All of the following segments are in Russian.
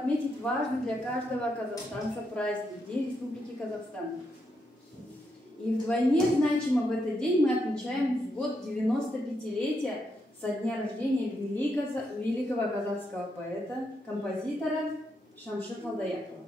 отметить важный для каждого казахстанца праздник – День Республики Казахстан. И вдвойне значимо в этот день мы отмечаем в год 95-летия со дня рождения великого казахского поэта, композитора Шамши Қалдаяқова.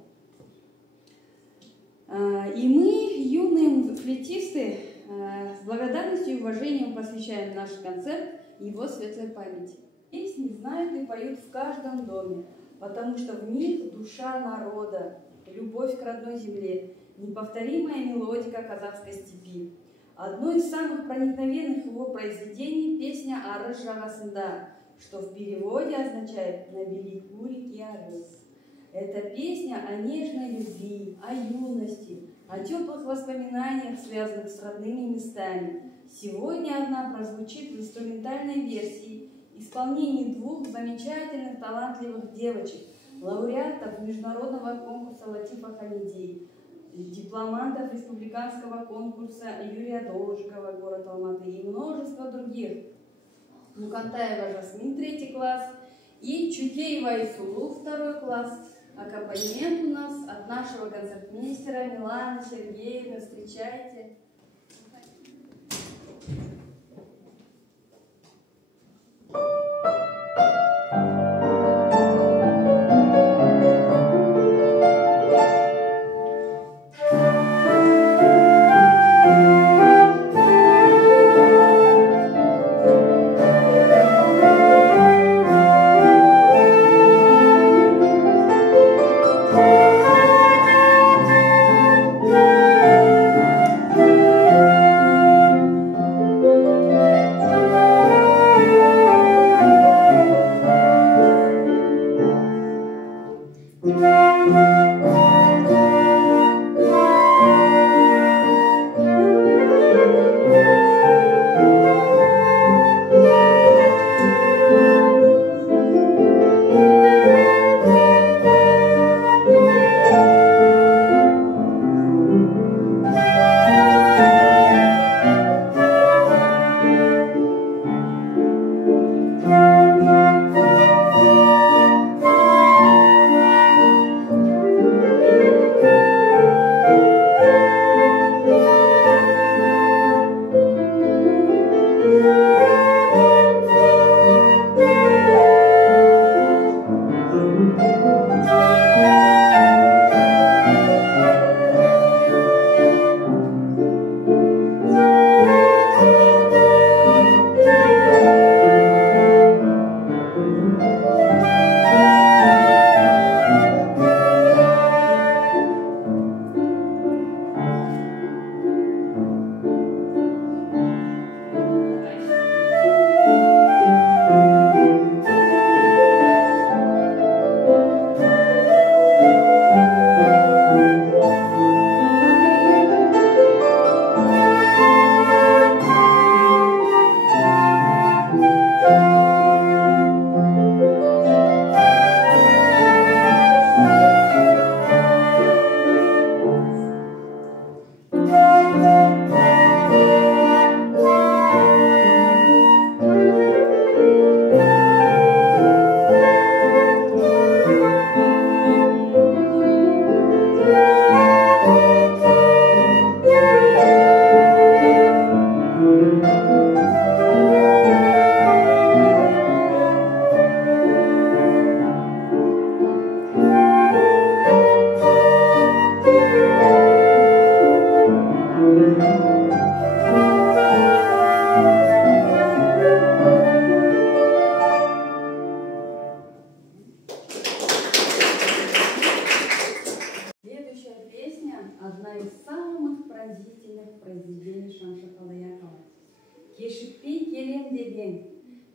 И мы, юные флейтисты, с благодарностью и уважением посвящаем наш концерт его светлой памяти. Песни знают и поют в каждом доме, потому что в них душа народа, любовь к родной земле, неповторимая мелодика казахской степи. Одно из самых проникновенных его произведений – песня «Арыс жағасында», что в переводе означает «На берегу реки Арыс». Это песня о нежной любви, о юности, о теплых воспоминаниях, связанных с родными местами. Сегодня она прозвучит в инструментальной версии исполнении двух замечательных, талантливых девочек, лауреатов международного конкурса Латифа Хамиди, дипломантов республиканского конкурса Юрия Должикова, город Алматы, и множество других. Мукантаева Жасмин, 3 класс, и Чукеева Исулу, 2 класс. Аккомпанемент у нас от нашего концертмейстера Миланы Сергеевны. Встречайте.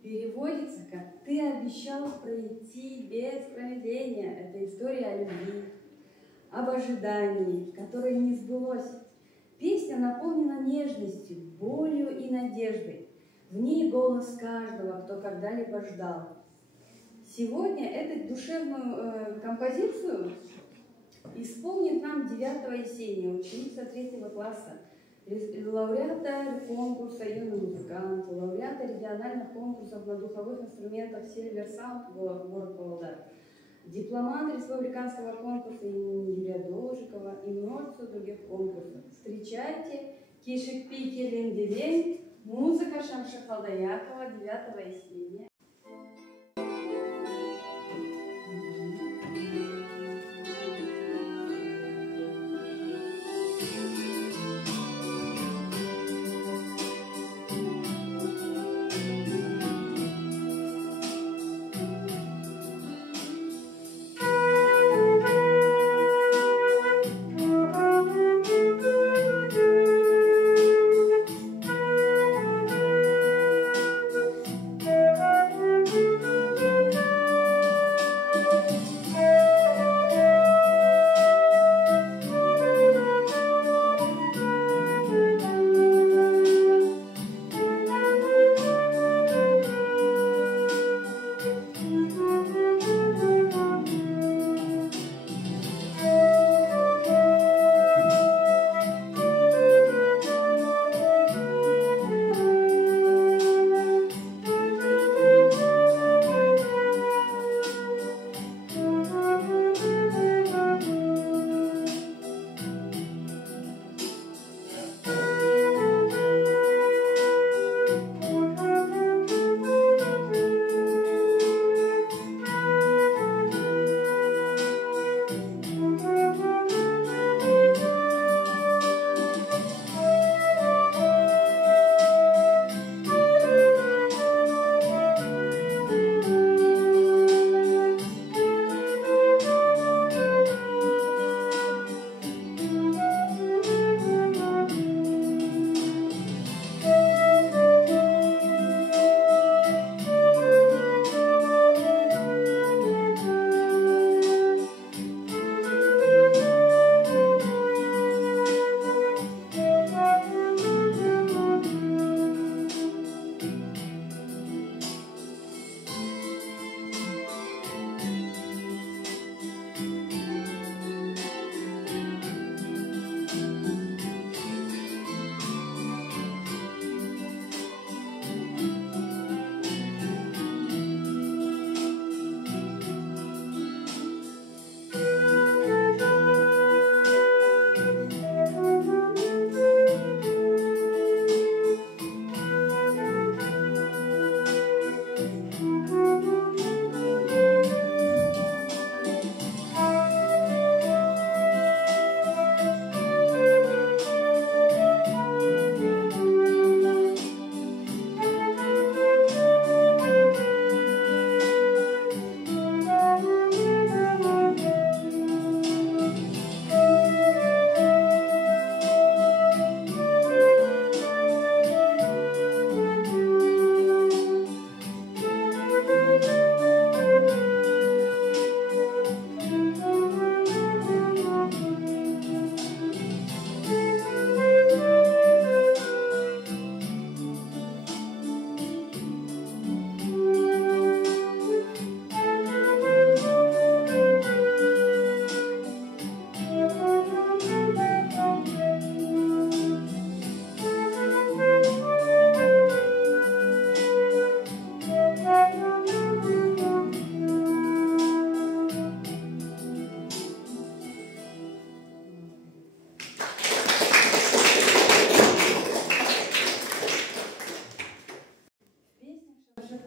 Переводится как «Ты обещал пройти без промедления». Это история о любви, об ожидании, которое не сбылось. Песня наполнена нежностью, болью и надеждой. В ней голос каждого, кто когда-либо ждал. Сегодня эту душевную композицию исполнит нам 9 Есения, ученица 3 класса, лауреата конкурса «Юный музыкант», лауреата региональных конкурсов на духовых инструментах «Silver Sound», город Павлодар, дипломант республиканского конкурса имени Юрия Должикова и множество других конкурсов. Встречайте Кишик-Пики Ленделень, музыка Шамши Халдаякова 9-го июня.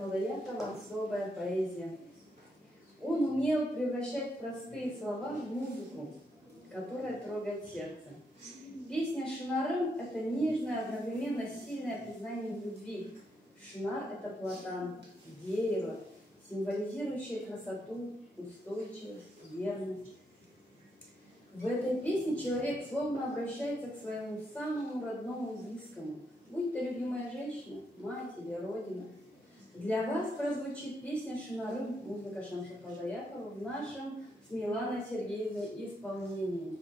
Халдаякова особая поэзия. Он умел превращать простые слова в музыку, которая трогает сердце. Песня «Шынарым» — это нежное, одновременно сильное признание в любви. Шынар — это платан, дерево, символизирующее красоту, устойчивость, верность. В этой песне человек словно обращается к своему самому родному и близкому, будь то любимая женщина, мать или родина. Для вас прозвучит песня «Шынарым», музыка Шамши Халдаякова в нашем с Миланой Сергеевной исполнении.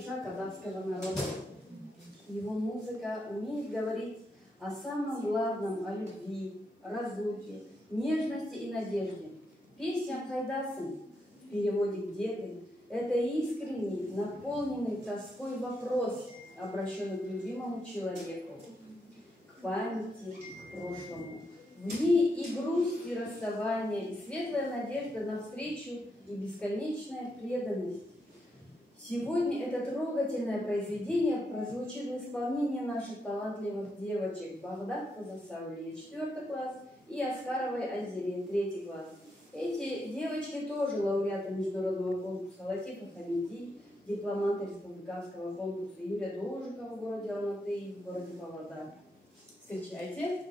душа казахского народа. Его музыка умеет говорить о самом главном, о любви, разлуке, нежности и надежде. Песня «Хайдасын» в переводе «Где ты?» – это искренний, наполненный тоской вопрос, обращенный к любимому человеку, к памяти, к прошлому. В ней и грусть, и расставание, и светлая надежда на встречу, и бесконечная преданность. Сегодня это трогательное произведение прозвучит в исполнении наших талантливых девочек Багдад Казасавлия, 4 класс, и Аскаровой Азире, 3 класс. Эти девочки тоже лауреаты международного конкурса Латифа Хамиди, дипломанты республиканского конкурса Юрия Должикова в городе Алматы и в городе Павлодар. Встречайте!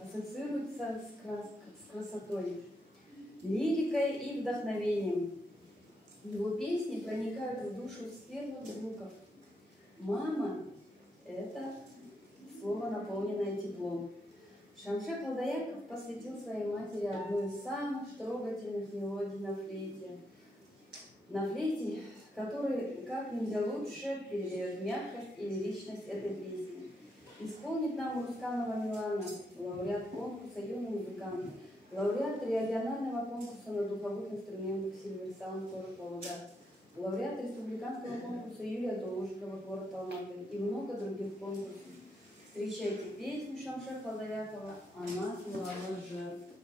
Ассоциируется с красотой, лирикой и вдохновением. Его песни проникают в душу с первых звуков. «Мама» – это слово, наполненное теплом. Шамшек Алдаяков посвятил своей матери одну из самых трогательных мелодий на флейте. На флейте который как нельзя лучше передает мягкость и лиричность этой песни. Исполнит нам Русканова Милана, лауреат конкурса «Юный музыкант», лауреат регионального конкурса на духовых инструментах «Сильвер Саунд» город Павлодар, лауреат республиканского конкурса Юрия Должикова город Алматы и много других конкурсов. Встречайте песню Шамшеха Лаяхова «Она слава жертв».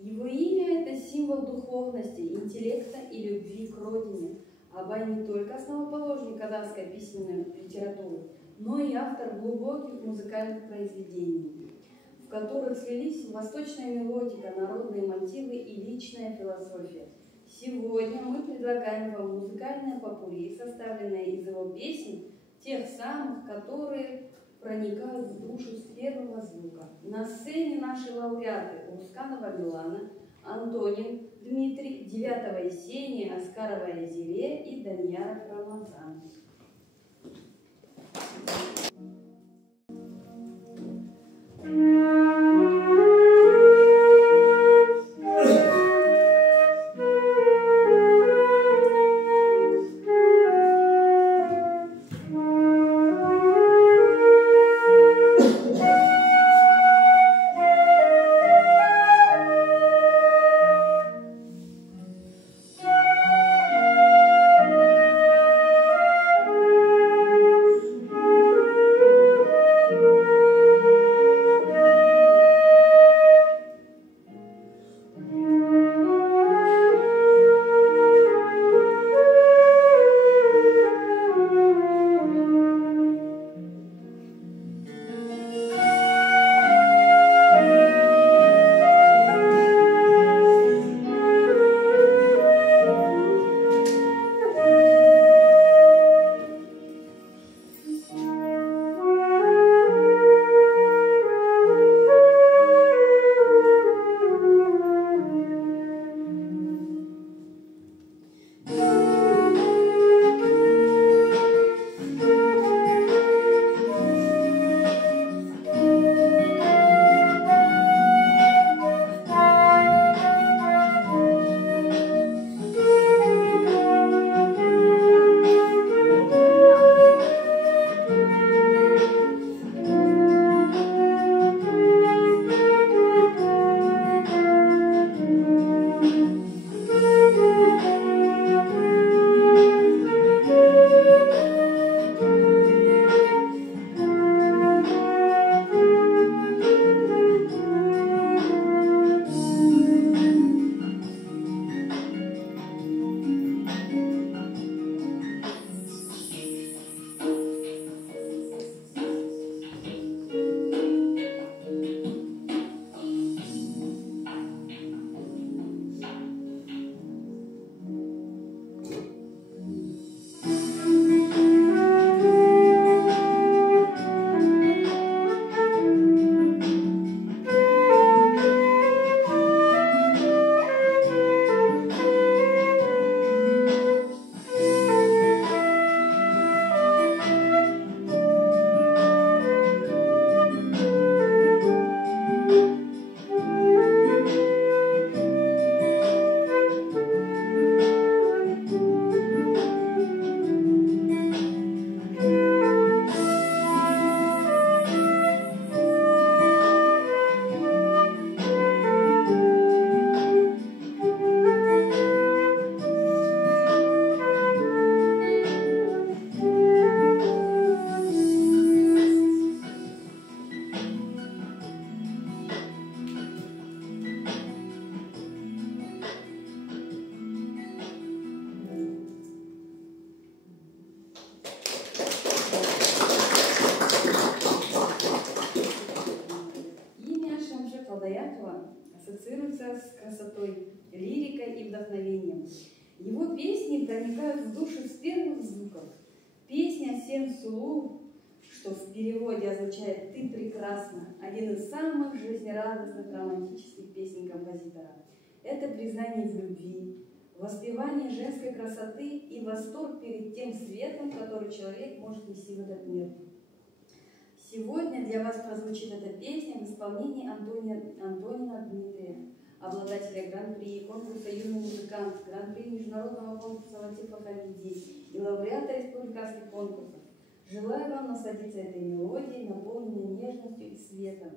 Его имя – это символ духовности, интеллекта и любви к родине. Абай не только основоположник казахской письменной литературы, но и автор глубоких музыкальных произведений, в которых слились восточная мелодика, народные мотивы и личная философия. Сегодня мы предлагаем вам музыкальное попурри, составленное из его песен, тех самых, которые проникают в душу с первого звука. На сцене наши лауреаты Русканова Милана, Антонин Дмитрий, 9 Есения, Аскарова Азиле и Даньяров Рамазан. проникают в душу с первых звуков. Песня «Сен Сулу», что в переводе означает «ты прекрасна», один из самых жизнерадостных романтических песен композитора. Это признание в любви, воспевание женской красоты и восторг перед тем светом, который человек может нести в этот мир. Сегодня для вас прозвучит эта песня в исполнении Антонина Дмитрия, обладателя Гран-при конкурса «Юный музыкант», Гран-при международного конкурса «Латифа Хамиди» и лауреата республиканских конкурсов. Желаю вам насладиться этой мелодией, наполненной нежностью и светом.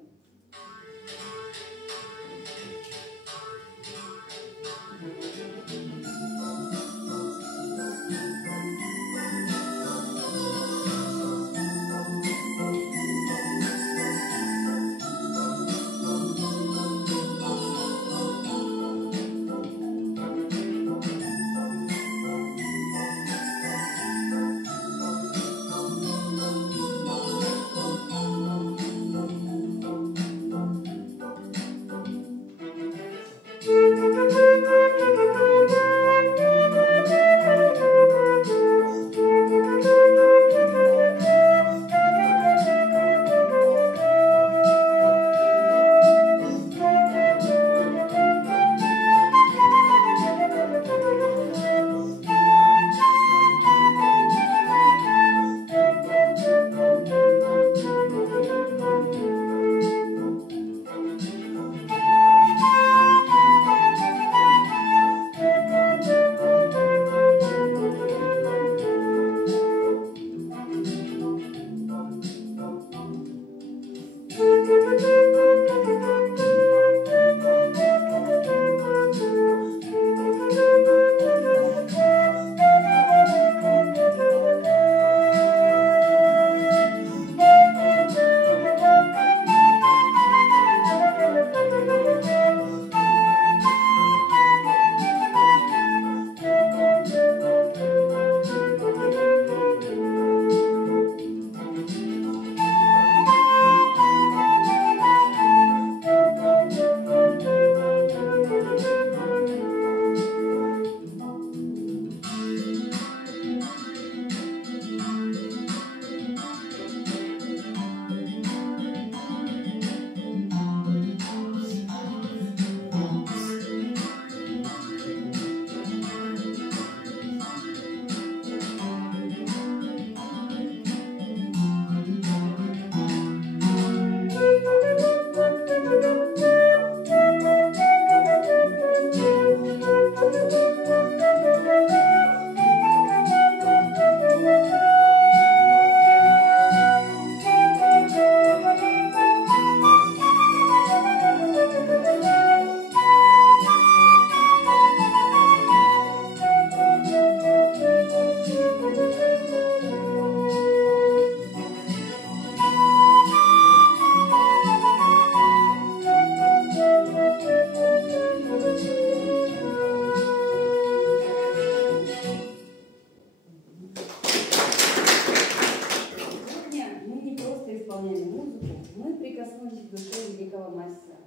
Исполняли музыку, мы прикоснулись к душе великого мастера.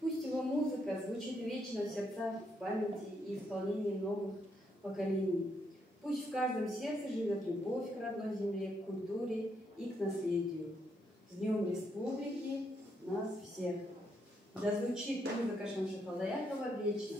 Пусть его музыка звучит вечно в сердцах, в памяти и исполнении новых поколений. Пусть в каждом сердце живет любовь к родной земле, к культуре и к наследию. С Днем Республики нас всех! Да звучит музыка Шамши Халдаякова вечно!